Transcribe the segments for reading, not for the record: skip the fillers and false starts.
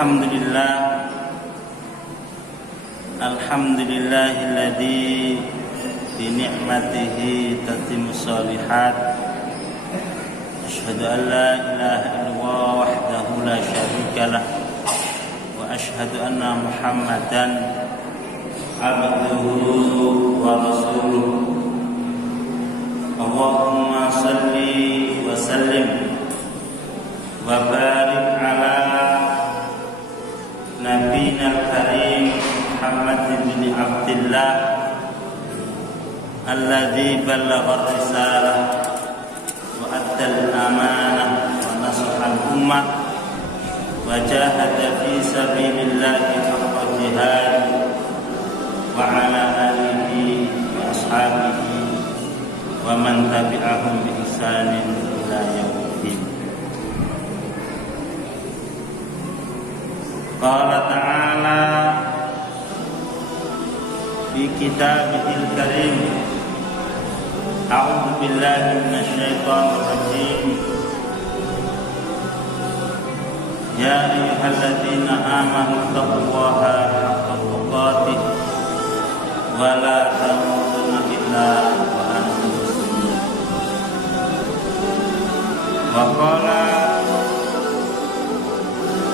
Alhamdulillahilladzi bi ni'matihi tatimmus shalihat. Asyhadu an la ilaha illallah wahdahu la syarika lah wa asyhadu anna Muhammadan abduhu wa rasuluh. Allahumma salli wa sallim wa barik ala nabiyina al-karim Muhammad bin Abdullah alladzi ballagha ar-risalah wa adda al-amanah wa nasaha al-ummah wa jahada fi sabilillahi haqqa jihad wa ala alihi wa ashabihi wa man tabi'ahum bi ihsanin ila yaumil. Qala ta'ala fi kitabihil karim, a'udzu billahi minasy syaithanir rajim. Ya ayyuhalladzina amanu taqullaha haqqa tuqatih wa la tamutunna illa wa antum muslimun. Wa qala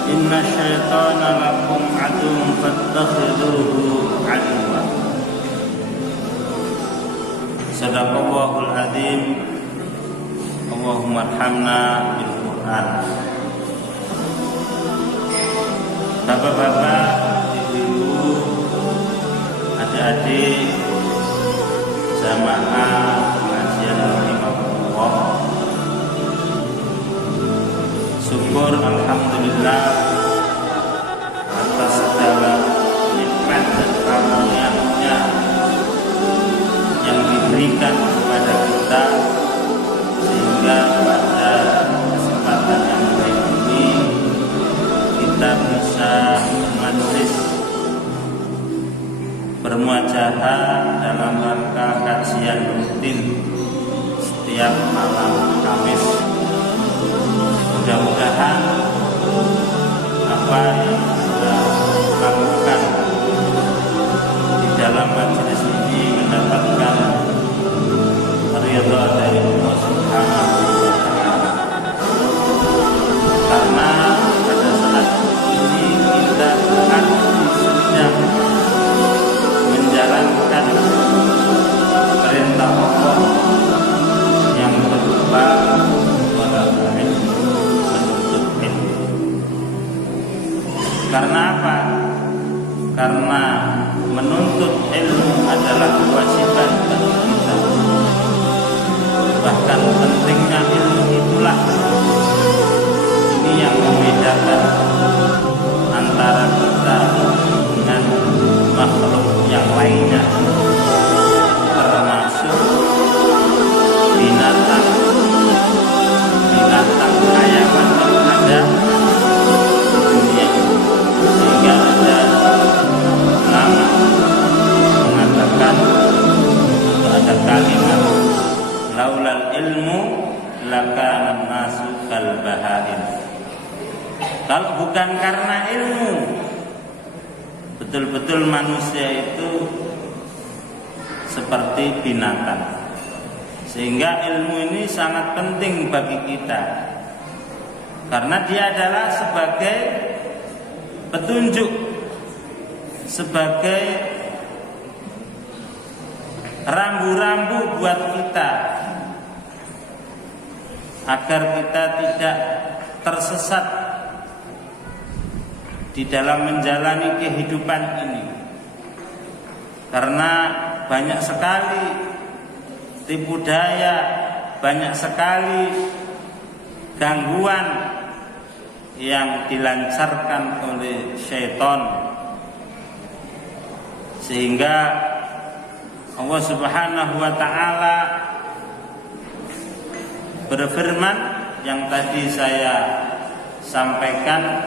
inna syaitana lakum aduwwun fattakhidhuhu aduwwa. Sadaqallahul azim. Allahumma arhamna bil Qur'an. Bapak-bapak, ibu-ibu, adik-adik, jamaah pengajian rahimahullah. Syukur alhamdulillah atas segala nikmat dan karunia-Nya yang diberikan kepada kita, sehingga pada kesempatan yang baik ini kita bisa majlis bermuajahah dalam rangka kajian rutin setiap malam Kamis. Mudah-mudahan apa yang kita lakukan di dalam majelis ini mendapatkan ridha dari Allah Subhanahu wa Ta'ala. Karena pada saat ini kita sedang menjalankan perintah Allah yang berupa Karena apa? Karena menuntut ilmu adalah kewajiban bagi kita. Bahkan pentingnya ilmu itulah ini yang membedakan antara kita dengan makhluk yang lainnya, termasuk binatang hayawan yang ada di dunia. Sehingga ada ulama mengatakan atau ada kalimat laulal ilmu lakana nasu kal bahaim. Kalau bukan karena ilmu, betul-betul manusia itu seperti binatang. Sehingga ilmu ini sangat penting bagi kita, karena dia adalah sebagai petunjuk, sebagai rambu-rambu buat kita agar kita tidak tersesat di dalam menjalani kehidupan ini. Karena banyak sekali tipu daya, banyak sekali gangguan yang dilancarkan oleh syaitan, sehingga Allah Subhanahu wa Ta'ala berfirman yang tadi saya sampaikan,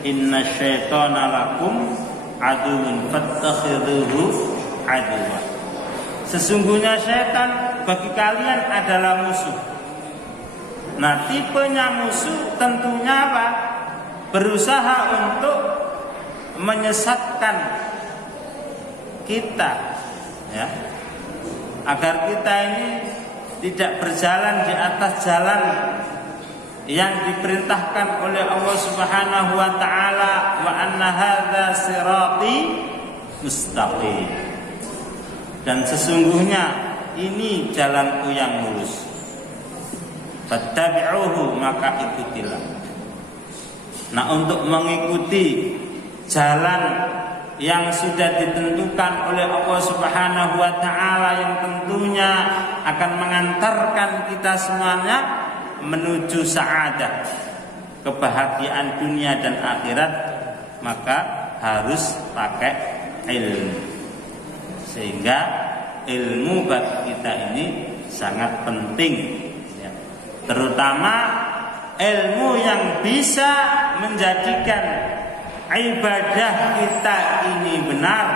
inna syaitana lakum aduwwun fattakhidhuhu aduwwa. Sesungguhnya syaitan bagi kalian adalah musuh. Nah, tipenya musuh tentunya apa? berusaha untuk menyesatkan kita, ya, agar kita ini tidak berjalan di atas jalan yang diperintahkan oleh Allah Subhanahu wa taala, wa anna hadza sirati mustaqim. Dan sesungguhnya ini jalanku yang lurus. Fattabi'uhu, maka ikutilah. Nah, untuk mengikuti jalan yang sudah ditentukan oleh Allah Subhanahu wa taala, yang tentunya akan mengantarkan kita semuanya menuju sa'adah, kebahagiaan dunia dan akhirat, maka harus pakai ilmu. Sehingga ilmu bagi kita ini sangat penting, ya. Terutama ilmu yang bisa menjadikan ibadah kita ini benar,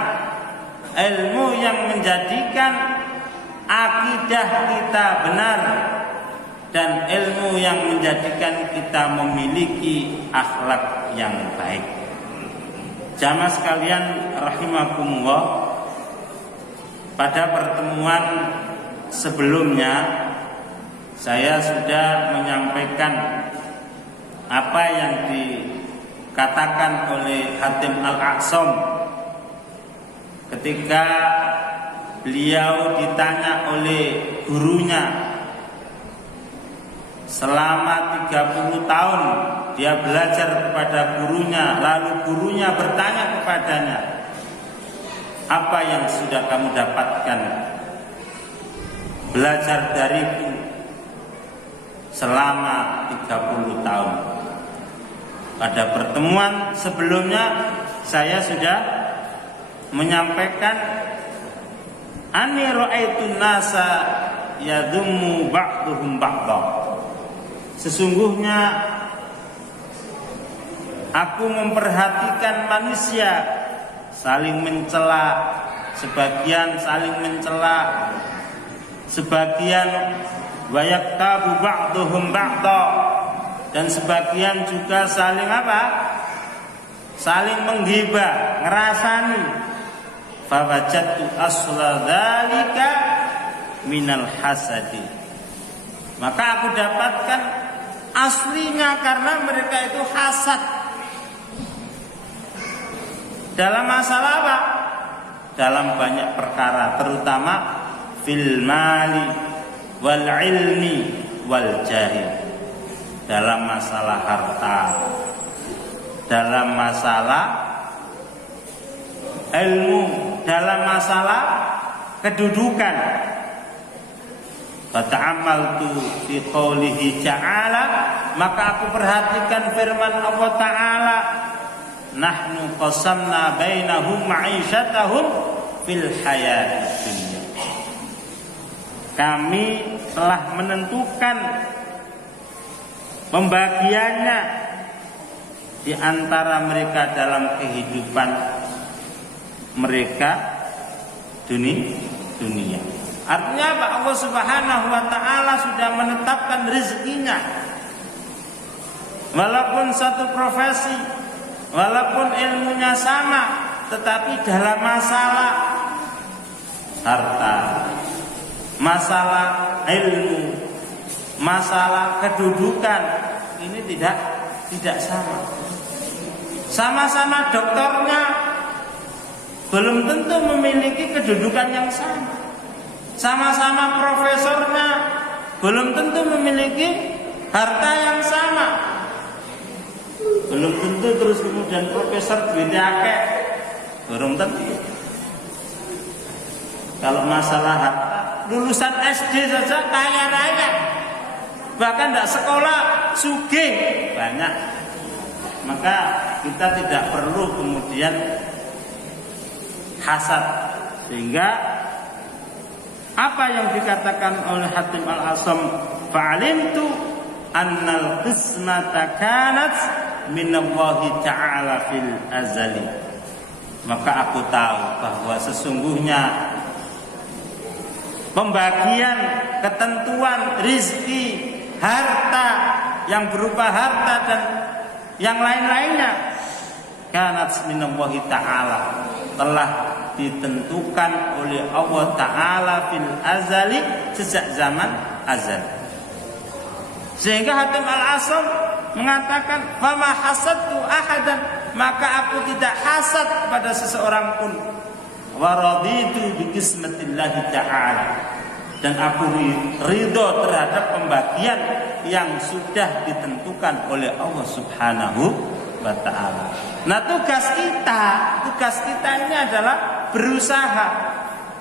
ilmu yang menjadikan akidah kita benar, dan ilmu yang menjadikan kita memiliki akhlak yang baik. Jamaah sekalian rahimakumullah, pada pertemuan sebelumnya saya sudah menyampaikan apa yang dikatakan oleh Hatim Al-A'sam ketika beliau ditanya oleh gurunya. Selama 30 tahun dia belajar kepada gurunya, lalu gurunya bertanya kepadanya, apa yang sudah kamu dapatkan belajar dariku selama 30 tahun? Pada pertemuan sebelumnya saya sudah menyampaikan, Ani ra'aitun nasa yadhummu ba'duhum ba'dha. Sesungguhnya aku memperhatikan manusia saling mencela, sebagian saling mencela, sebagian wayaktabu ba'duhum ba'dha, dan sebagian juga saling apa? Saling menghibah, ngerasani. Fawajadtu asla dzalika minal hasadi. Maka aku dapatkan aslinya karena mereka itu hasad. Dalam masalah apa? Dalam banyak perkara, terutama fil mali wal ilmi wal jahi. Dalam masalah harta, dalam masalah ilmu, dalam masalah kedudukan. Fata'ammaltu fi qoulihi ta'ala, maka aku perhatikan firman Allah Ta'ala, nahnu qasamna bainahum ma'isyatahum fil hayatid dunya. Kami telah menentukan pembagiannya di antara mereka dalam kehidupan mereka dunia. Artinya apa? Allah Subhanahu wa taala sudah menetapkan rezekinya. Walaupun satu profesi, walaupun ilmunya sama, tetapi dalam masalah harta, masalah ilmu, masalah kedudukan, ini tidak sama. Sama-sama dokternya belum tentu memiliki kedudukan yang sama. Sama-sama profesornya belum tentu memiliki harta yang sama. Belum tentu terus kemudian profesor duitnya akeh, belum tentu. Kalau masalah harta, lulusan SD saja kaya raya, bahkan tidak sekolah sugih banyak. Maka kita tidak perlu kemudian hasad. Sehingga apa yang dikatakan oleh Hatim Al-A'sam, fa'alimtu annal qismata kanat minallahi ta'ala fil azali. Maka aku tahu bahwa sesungguhnya pembagian, ketentuan, rizki, harta yang berupa harta dan yang lain-lainnya kanat minallahi ta'ala, telah ditentukan oleh Allah Ta'ala fil azali, sejak zaman azal. Sehingga Hatim Al-Asam mengatakan, fama hasadtu ahadan, maka aku tidak hasad pada seseorang pun, wa raditu bi qismatillahi ta'ala, dan aku ridho terhadap pembagian yang sudah ditentukan oleh Allah Subhanahu wa ta'ala. Nah, tugas kita ini adalah berusaha,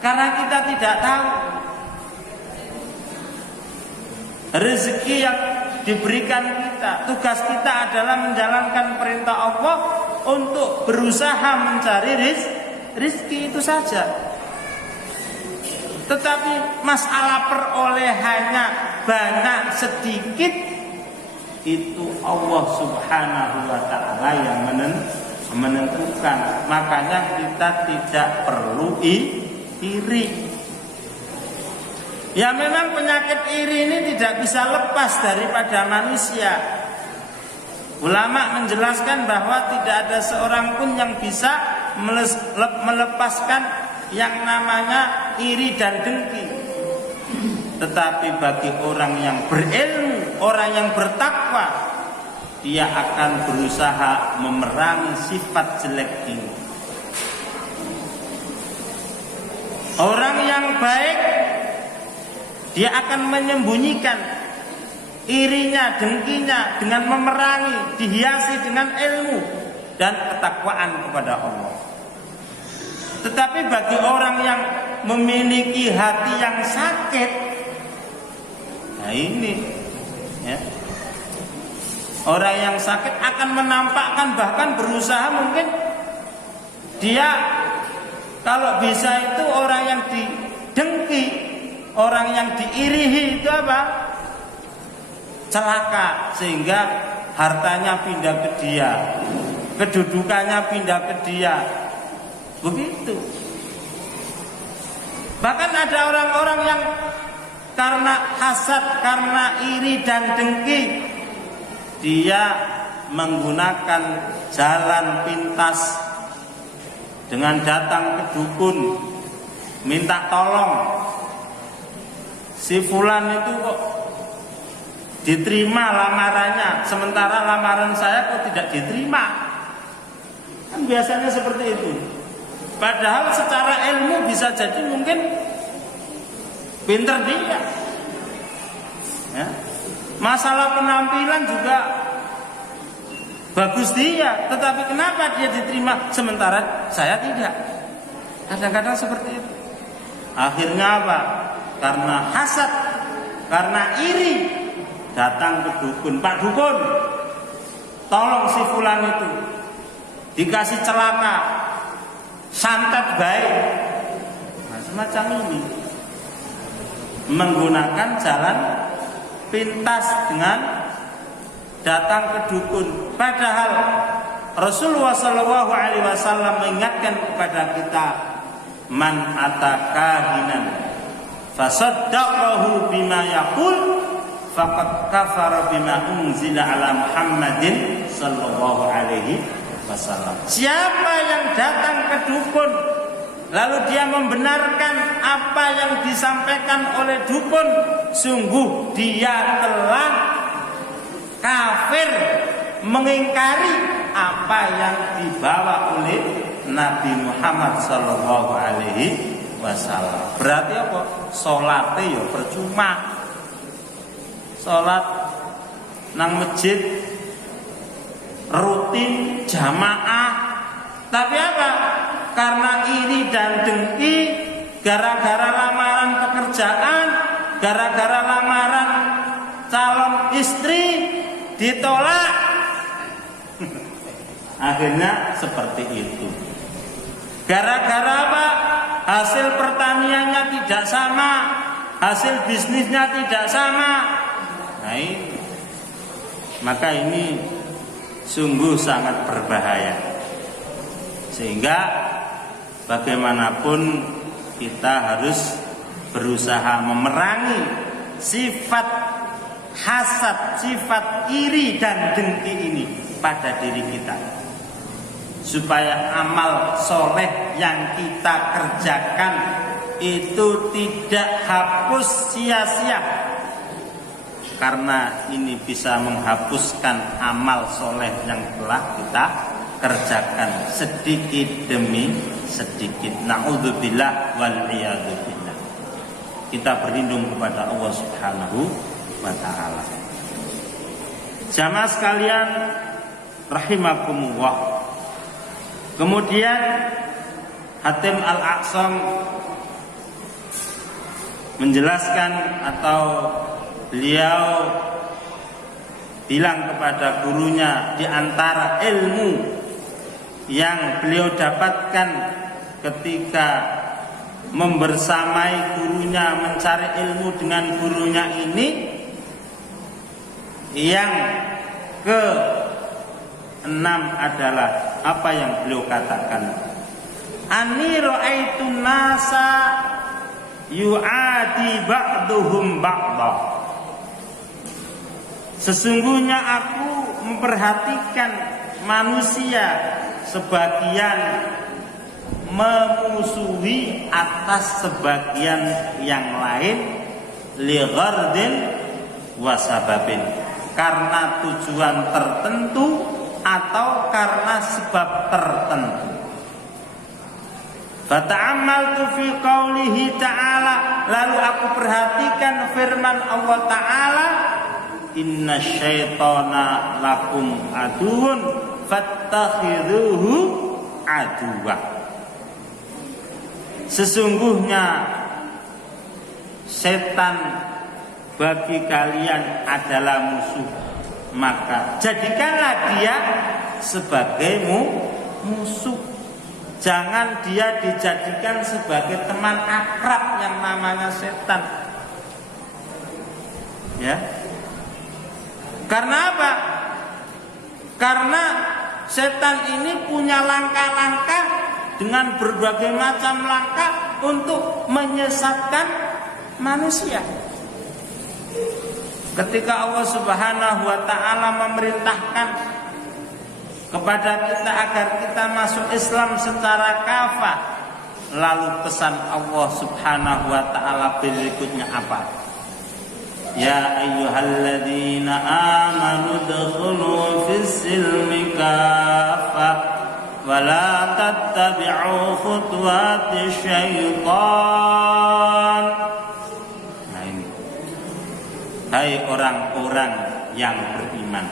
karena kita tidak tahu rezeki yang diberikan kita. Tugas kita adalah menjalankan perintah Allah untuk berusaha mencari rezeki, itu saja. Tetapi masalah perolehannya banyak sedikit, itu Allah Subhanahu wa ta'ala yang menentukan. Makanya kita tidak perlu iri. Ya, memang penyakit iri ini tidak bisa lepas daripada manusia. Ulama menjelaskan bahwa tidak ada seorang pun yang bisa melepaskan yang namanya iri dan dengki. Tetapi bagi orang yang berilmu, orang yang bertakwa, dia akan berusaha memerangi sifat jelek ini. Orang yang baik, dia akan menyembunyikan irinya, dengkinya dengan memerangi, dihiasi dengan ilmu dan ketakwaan kepada Allah. Tetapi bagi orang yang memiliki hati yang sakit, nah ini ya, orang yang sakit akan menampakkan, bahkan berusaha, mungkin dia kalau bisa itu orang yang didengki, orang yang diirihi itu apa? Celaka, sehingga hartanya pindah ke dia, kedudukannya pindah ke dia. Begitu. Bahkan ada orang-orang yang karena hasad, karena iri dan dengki, dia menggunakan jalan pintas dengan datang ke dukun, minta tolong. Si fulan itu kok diterima lamarannya, sementara lamaran saya kok tidak diterima. Kan biasanya seperti itu. Padahal secara ilmu bisa jadi mungkin pinter dia ya. Masalah penampilan juga bagus dia, tetapi kenapa dia diterima sementara saya tidak? Kadang-kadang seperti itu. Akhirnya apa? Karena hasad, karena iri, datang ke dukun. Pak dukun, tolong si fulan itu, dikasih celaka, santet baik. Nah, semacam ini, menggunakan jalan pintas dengan datang ke dukun. Padahal Rasulullah SAW mengingatkan kepada kita, man atakahinan fasaddaqahu bima yaqul faqad kafara bima unzila ala Muhammadin sallallahu alaihi wasallam. Siapa yang datang ke dukun lalu dia membenarkan apa yang disampaikan oleh dukun, sungguh dia telah kafir, mengingkari apa yang dibawa oleh Nabi Muhammad sallallahu alaihi wasallam. Berarti apa? Salate ya percuma. Salat nang masjid rutin jamaah, tapi apa? Karena iri dan dengki, gara-gara lamaran pekerjaan, gara-gara lamaran calon istri ditolak. Akhirnya seperti itu. Gara-gara apa? Hasil pertaniannya tidak sama, hasil bisnisnya tidak sama. Nah, maka ini sungguh sangat berbahaya. Sehingga bagaimanapun kita harus berusaha memerangi sifat hasad, sifat iri dan dengki ini. pada diri kita, supaya amal soleh yang kita kerjakan itu tidak hapus sia-sia, karena ini bisa menghapuskan amal soleh yang telah kita kerjakan sedikit demi sedikit. Na'udzubillah wal iyadzubillah. Kita berlindung kepada Allah Subhanahu wa ta'ala. Jamaah sekalian rahimakumullah. Kemudian Hatim Al-Aqsam menjelaskan, atau beliau bilang kepada gurunya, di antara ilmu yang beliau dapatkan ketika membersamai gurunya, mencari ilmu dengan gurunya ini, yang ke-6 adalah apa yang beliau katakan, ani ra'aitun nasa yu'adi ba'duhum ba'da. Sesungguhnya aku memperhatikan manusia sebagian memusuhi atas sebagian yang lain, li ghardin wa sababin, karena tujuan tertentu atau karena sebab tertentu. Fata'ammaltu fi qaulihi ta'ala, lalu aku perhatikan firman Allah Ta'ala, inna syaitana lakum aduun fattakhidhuhu aduwa. Sesungguhnya setan bagi kalian adalah musuh, maka jadikanlah dia sebagai musuh. Jangan dia dijadikan sebagai teman akrab yang namanya setan. Ya. Karena apa? Karena setan ini punya langkah-langkah, dengan berbagai macam langkah untuk menyesatkan manusia. Ketika Allah Subhanahu wa ta'ala memerintahkan kepada kita agar kita masuk Islam secara kafah, lalu pesan Allah Subhanahu wa ta'ala berikutnya apa? Ya ayyuhalladzina amanu dkhulu fis silmi kafah wa la tattabi'u khutuwatis syaitan. Nah ini, hai orang-orang yang beriman,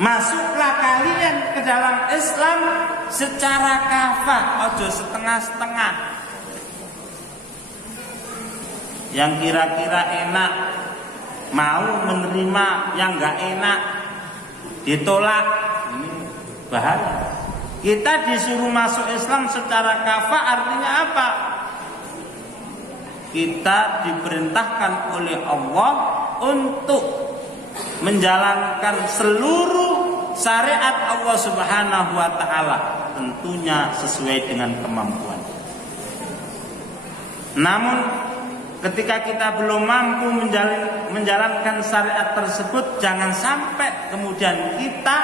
masuklah kalian ke dalam Islam secara kafah, ojo setengah-setengah. Yang kira-kira enak mau menerima, yang enggak enak ditolak. Ini bahaya. Kita disuruh masuk Islam secara kafah, artinya apa? Kita diperintahkan oleh Allah untuk menjalankan seluruh syariat Allah Subhanahu wa ta'ala, tentunya sesuai dengan kemampuan. Namun ketika kita belum mampu menjalankan syariat tersebut, jangan sampai kemudian kita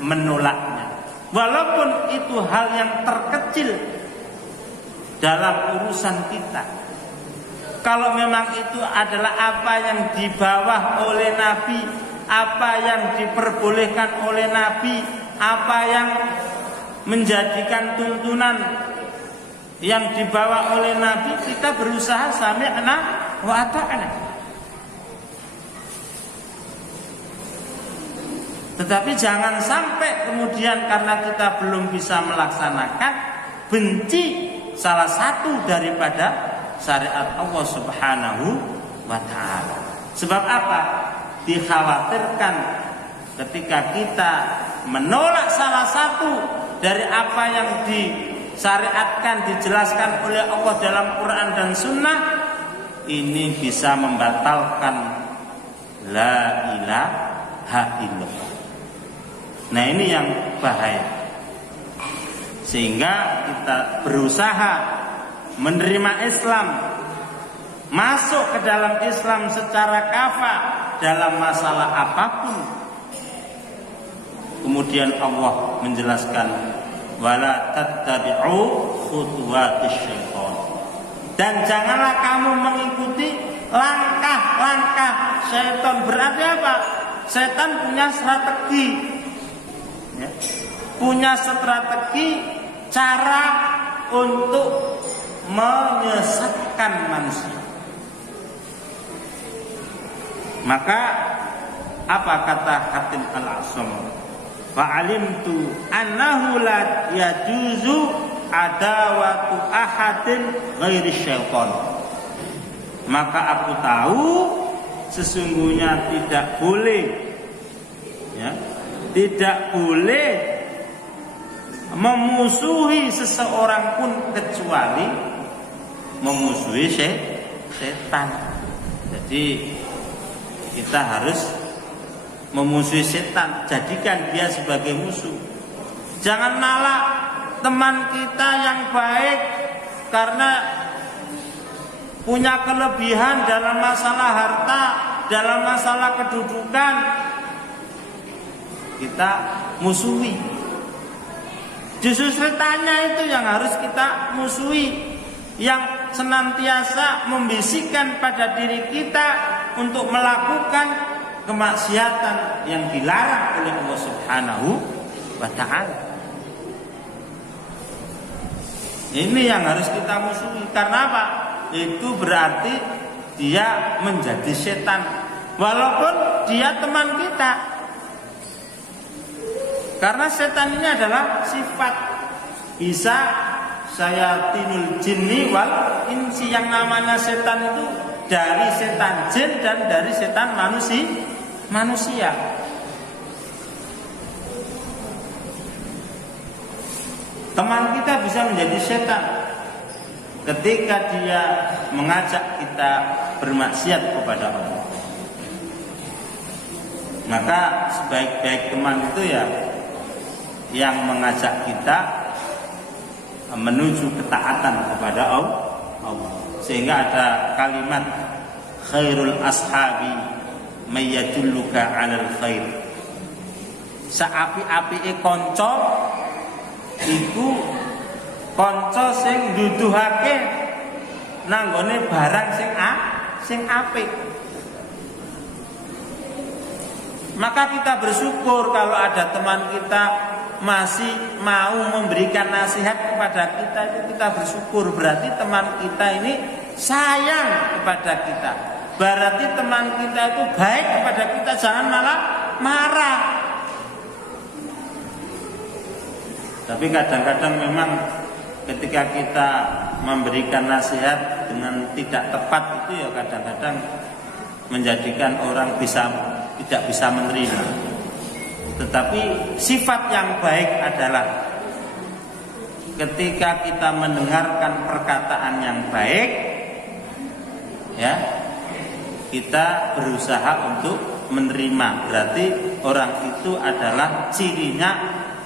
menolaknya, walaupun itu hal yang terkecil dalam urusan kita. Kalau memang itu adalah apa yang dibawa oleh Nabi, apa yang diperbolehkan oleh Nabi, apa yang menjadikan tuntunan yang dibawa oleh Nabi, kita berusaha sami'na wa ata'na. Tetapi jangan sampai kemudian karena kita belum bisa melaksanakan, benci salah satu daripada syariat Allah Subhanahu wa ta'ala. Sebab apa? Dikhawatirkan ketika kita menolak salah satu dari apa yang disyariatkan, dijelaskan oleh Allah dalam Quran dan Sunnah, ini bisa membatalkan la ilaha illallah. Nah ini yang bahaya. Sehingga kita berusaha menerima Islam, masuk ke dalam Islam secara kafah dalam masalah apapun. Kemudian Allah menjelaskan wala tattabi'u khutuwatis syaitan. Dan janganlah kamu mengikuti langkah-langkah syaitan. Berarti apa? Setan punya strategi, ya, punya strategi cara untuk menyesatkan manusia. Maka apa kata Hatim Al-Asam? Fa'alimtu annahu la yajuzu adawatu ahadin ghairi syaitan. Maka aku tahu sesungguhnya tidak boleh, ya, tidak boleh memusuhi seseorang pun kecuali memusuhi setan. Jadi kita harus memusuhi setan, jadikan dia sebagai musuh. Jangan nolak teman kita yang baik karena punya kelebihan dalam masalah harta, dalam masalah kedudukan, kita musuhi. Justru setannya itu yang harus kita musuhi, yang senantiasa membisikkan pada diri kita untuk melakukan kemaksiatan yang dilarang oleh Allah Subhanahu wa ta'ala. Ini yang harus kita musuhi. Karena apa? Itu berarti dia menjadi setan, walaupun dia teman kita. Karena setan ini adalah sifat, bisa syayatinul jinni wal insi. Yang namanya setan itu dari setan jin dan dari setan manusia. Teman kita bisa menjadi setan ketika dia mengajak kita bermaksiat kepada Allah. Maka sebaik-baik teman itu ya yang mengajak kita menuju ketaatan kepada Allah. Sehingga ada kalimat khairul ashabi mayyadulluka 'alal khair. Saapi-apike kanca iku kanca sing nduduhake nanggone barang sing apik. Maka kita bersyukur kalau ada teman kita masih mau memberikan nasihat kepada kita, itu kita bersyukur. Berarti teman kita ini sayang kepada kita. Berarti teman kita itu baik kepada kita, jangan malah marah. Tapi kadang-kadang memang ketika kita memberikan nasihat dengan tidak tepat itu ya kadang-kadang menjadikan orang tidak bisa menerima. Tetapi sifat yang baik adalah ketika kita mendengarkan perkataan yang baik, ya, kita berusaha untuk menerima. Berarti orang itu adalah cirinya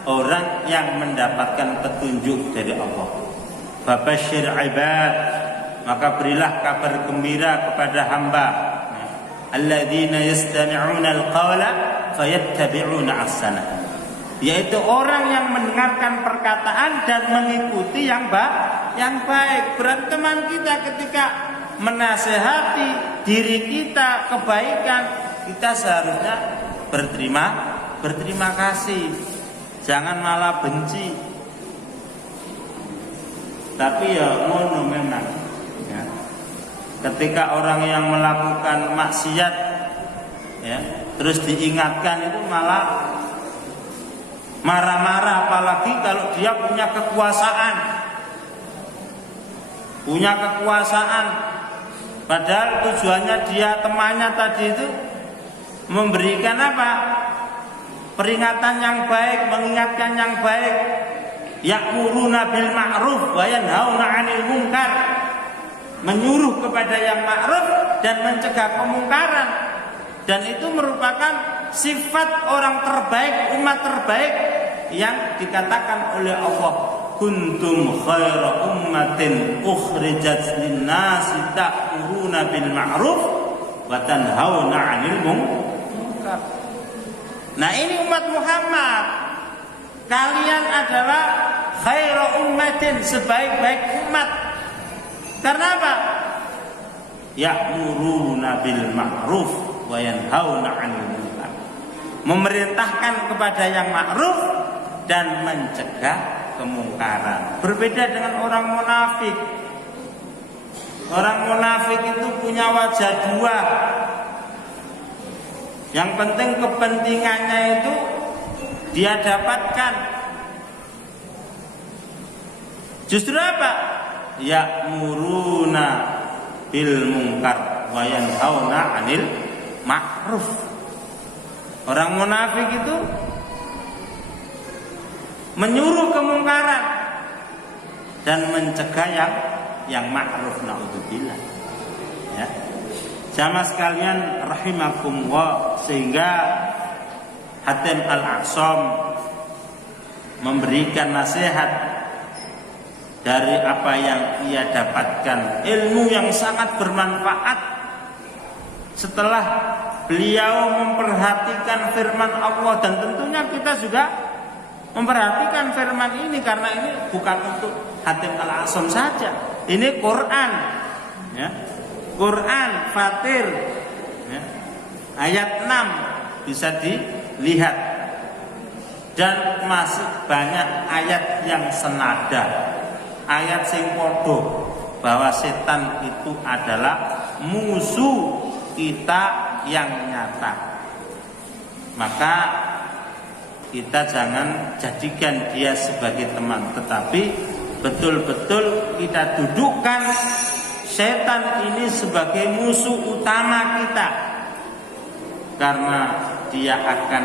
orang yang mendapatkan petunjuk dari Allah. Fabasyir ibad, maka berilah kabar gembira kepada hamba. Alladzina yastami'una al-qawla fayattabi'una ahsana, yaitu orang yang mendengarkan perkataan dan mengikuti yang baik. Berarti teman kita ketika menasehati diri kita kebaikan, kita seharusnya berterima kasih, jangan malah benci. Tapi ya ngono memang, ya. Ketika orang yang melakukan maksiat, ya, terus diingatkan itu malah marah-marah, apalagi kalau dia punya kekuasaan. Padahal tujuannya dia temannya tadi itu memberikan apa? Peringatan yang baik, mengingatkan yang baik. Ya'muruna bil ma'ruf wa yanhauna 'anil munkar. Menyuruh kepada yang ma'ruf dan mencegah kemungkaran. Dan itu merupakan sifat orang terbaik, umat terbaik yang dikatakan oleh Allah, kuntum khaira ummatin ukhrijat lin-nasi ta'muruna bil ma'ruf wa tanhauna 'anil munkar. Nah, ini umat Muhammad. kalian adalah khairu ummatin, sebaik-baik umat. Karena apa? Ya'muruna bil ma'ruf wa yanhauna 'anil munkar. Memerintahkan kepada yang ma'ruf dan mencegah kemungkaran. Berbeda dengan orang munafik. Orang munafik itu punya wajah dua. Yang penting kepentingannya itu dia dapatkan. Justru apa? Ya'muruna bil munkar wa yanhauna 'anil ma'ruf. Orang munafik itu menyuruh kemungkaran dan mencegah yang ma'ruf, naudzubillah. Ya. Jamaah sekalian rahimakumullah, sehingga Hatim Al-A'sam memberikan nasihat dari apa yang ia dapatkan, ilmu yang sangat bermanfaat setelah beliau memperhatikan firman Allah. Dan tentunya kita juga memperhatikan firman ini, karena ini bukan untuk Hatim Al-A'sam saja. Ini Quran, ya. Quran Fatir, ya. Ayat 6 bisa dilihat, dan masih banyak ayat yang senada, ayat sing podo, bahwa setan itu adalah musuh kita yang nyata. Maka kita jangan jadikan dia sebagai teman, tetapi betul-betul kita dudukkan setan ini sebagai musuh utama kita, karena dia akan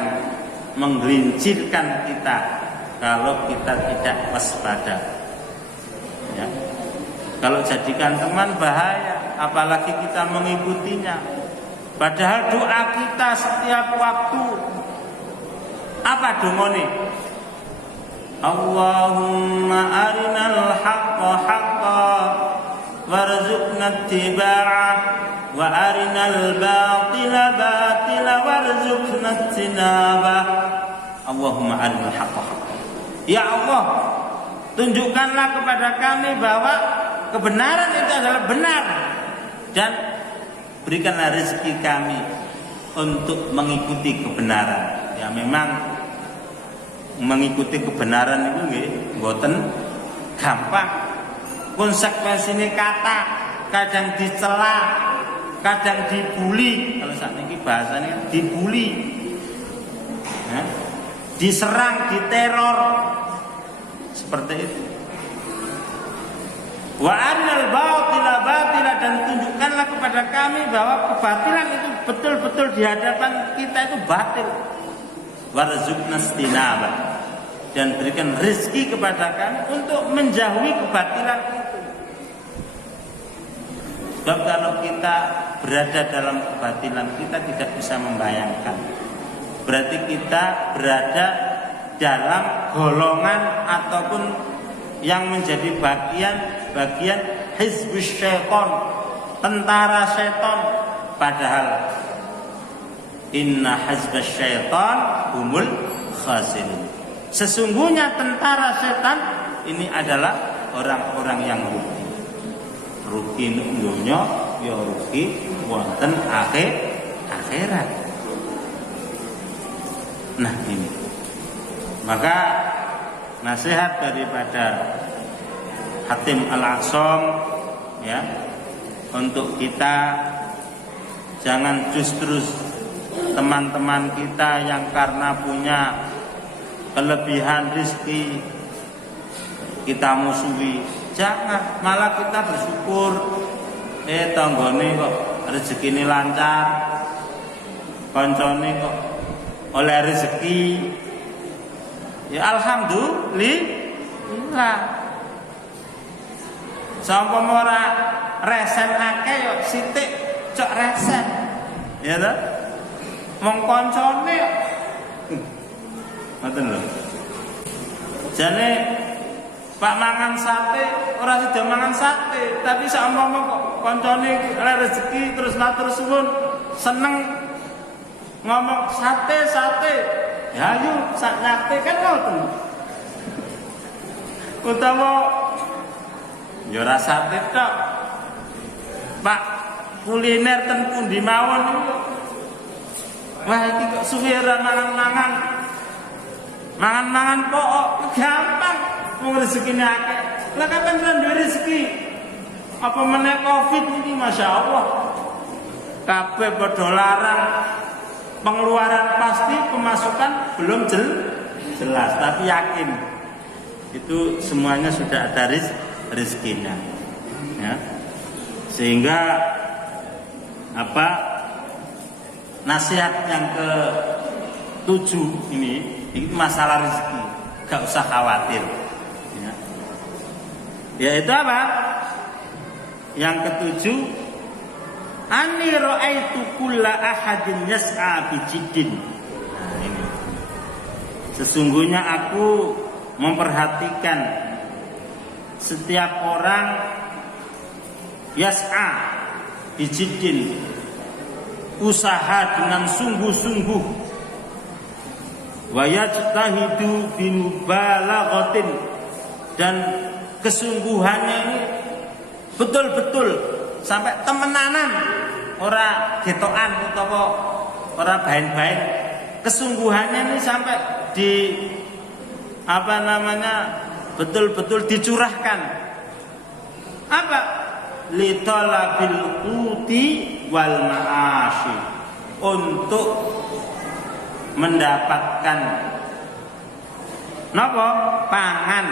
menggelincirkan kita kalau kita tidak waspada. Ya. Kalau jadikan teman bahaya, apalagi kita mengikutinya. Padahal doa kita setiap waktu apa dongane? Allahumma arinal haqqa haqqan warzuqna ittiba'ah wa arinal batila batila warzuqna ijtinabah. Allahumma arinal haqqa haqqan. Ya Allah, tunjukkanlah kepada kami bahwa kebenaran itu adalah benar, dan berikanlah rezeki kami untuk mengikuti kebenaran. Ya, memang mengikuti kebenaran itu nggih mboten gampang. Konsekuensine kata kadang dicela, kadang dibuli. Kalau saat ini bahasanya dibuli, ya, diserang, diteror, seperti itu. Wa arinal batila batila, dan tunjukkanlah kepada kami bahwa kebatilan itu betul-betul di hadapan kita itu batil. Warzuqna istinabah, dan berikan rezeki kepada kami untuk menjauhi kebatilan itu. Sebab kalau kita berada dalam kebatilan, kita tidak bisa membayangkan. Berarti kita berada dalam golongan ataupun yang menjadi bagian hizbus syaitan, tentara syaitan. Padahal inna hizbus syaitan humul khasirun. Sesungguhnya tentara setan ini adalah orang-orang yang rugi. Rugi dunya, ya rugi wonten akhirat. Nah ini. Maka nasihat daripada Hatim Al-A'sam, ya, untuk kita jangan justru teman-teman kita yang karena punya kelebihan rezeki kita musuhi. Jangan, malah kita bersyukur, tanggane kok rezekine lancar, koncone kok oleh rezeki. Ya alhamdulillah. Sampun ora resen akeh yo sithik cok resen. Ya ta? Wong koncone ngoten lho. Jane Pak mangan sate ora sida mangan sate, tapi saumpama kok koncone oleh rezeki terus matur suwun, seneng ngomong sate. Ya ayo sak nyate kan ngoten. utawa ya rasa tok. Pak, kuliner ten pundi mawon niku. Wah, iki kok suwe ora mangan-mangan. Mangan-mangan pokok gampang. Wong rezekine akeh. Lah kapan ora duwe rezeki? Apa meneh Covid ini Masya Allah. Kabeh padha larang. Pengeluaran pasti, pemasukan belum jelas, tapi yakin itu semuanya sudah ada rezekinya. Ya. Sehingga nasihat yang ke-7 ini masalah rezeki, gak usah khawatir. Ya. Yaitu apa? Yang ke-7, ani ra'aitu kulla ahadin yas'a bijiddin. Nah, ini. Sesungguhnya aku memperhatikan setiap orang yas'a bijiddin, usaha dengan sungguh-sungguh, wa yajtahidu bimubalaghatin, dan kesungguhannya ini betul-betul sampai temenanan, ora getokan utawa ora bain-bain. Kesungguhannya ini sampai betul-betul dicurahkan. Apa? Litalabil quti wal ma'ashi, untuk mendapatkan pangan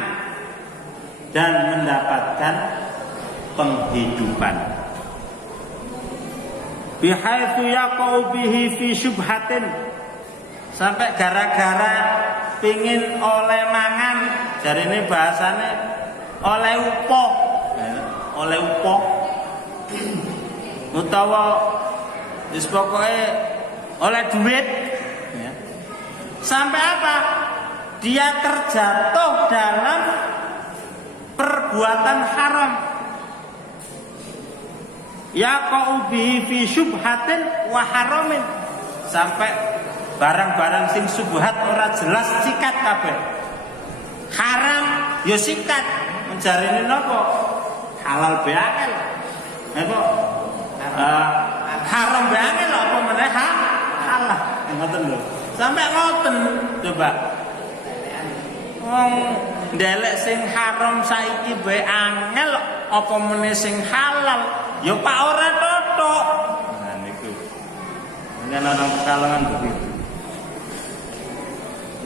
dan mendapatkan penghidupan. Bihaitsu yaqau bihi fi syubhatin, sampai gara-gara pingin oleh mangan, jarine bahasane oleh upo utawa wis pokoke oleh duit, ya. Sampai apa? Dia terjatuh dalam perbuatan haram. Yaqau bihi fi syubhatin wa haramin, sampai barang-barang sing subhat ora jelas sikat kabeh. Haram ya sikat, menjarine napa? Halal be akeh. Haram be akeh lho, apa meneh halal. Ngoten lho. Sampai ngoten coba. Wong ndelek sing haram saiki bae angel, apa meneh sing halal? Ya Pak ora totok. Nah niku. Yen ana kalangan begitu.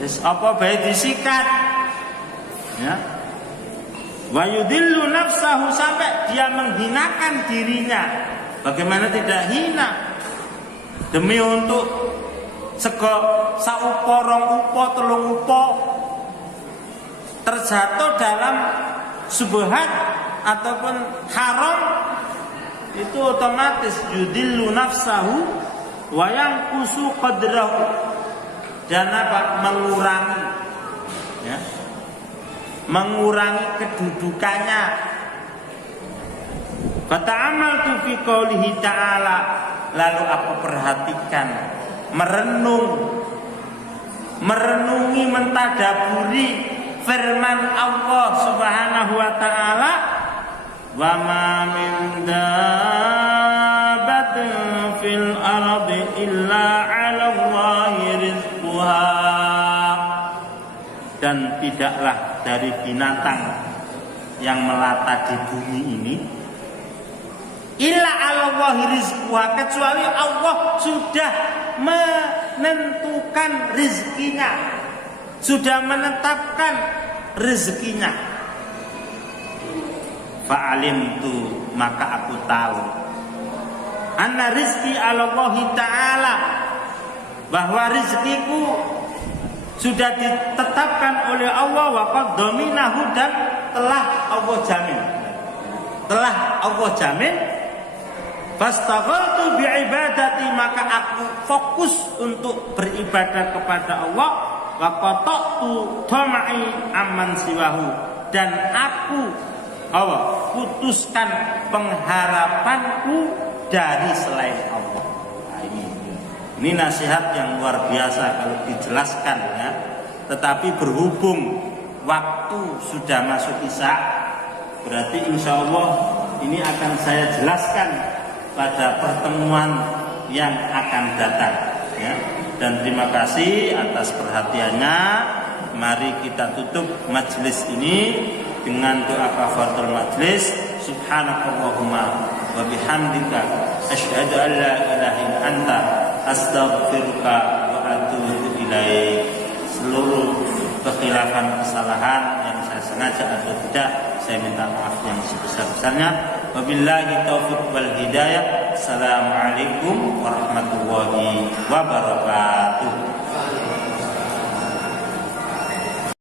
Wis apa bae disikat. Ya. Wa yudillu nafsahu, sampai dia menghinakan dirinya. Bagaimana tidak hina? Demi untuk sego saupo, rong upo, telung upo, terjatuh dalam subhat ataupun haram, itu otomatis yudillu nafsahu wa yanqusu qadrahu, dan mengurangi, ya, mengurangi kedudukannya. Fata'amaltu fi qoulihi ta'ala, lalu aku perhatikan, merenungi, mentadaburi firman Allah Subhanahu wa taala, wa ma min dabbatin fil ardi illa 'ala Allahi rizquha, dan tidaklah dari binatang yang melata di bumi ini illa 'ala Allahi rizquha, kecuali Allah sudah menentukan rezekinya, sudah menetapkan rezekinya. Fa'alimtu, maka aku tahu, anna rizki 'ala Allahi ta'ala, bahwa rezekiku sudah ditetapkan oleh Allah, wa qad dhaminahu, dan telah Allah jamin. Fastaghaltu bi'ibadati, maka aku fokus untuk beribadah kepada Allah. Wa qata'tu tamai amman siwahu, dan aku putuskan pengharapanku dari selain Allah. Nah, ini nasihat yang luar biasa kalau dijelaskan, ya. Tetapi berhubung waktu sudah masuk isya, berarti insya Allah ini akan saya jelaskan pada pertemuan yang akan datang ya. Dan terima kasih atas perhatiannya. Mari kita tutup majelis ini dengan doa kafaratul majelis. Subhanakallahumma wa bihamdika asyhadu an la ilaha illa anta astaghfiruka wa atubu ilaik. Seluruh kekhilafan, kesalahan yang saya sengaja atau tidak, saya minta maaf yang sebesar-besarnya. Wabillahi taufiq wal hidayah. Assalamualaikum warahmatullahi wabarakatuh.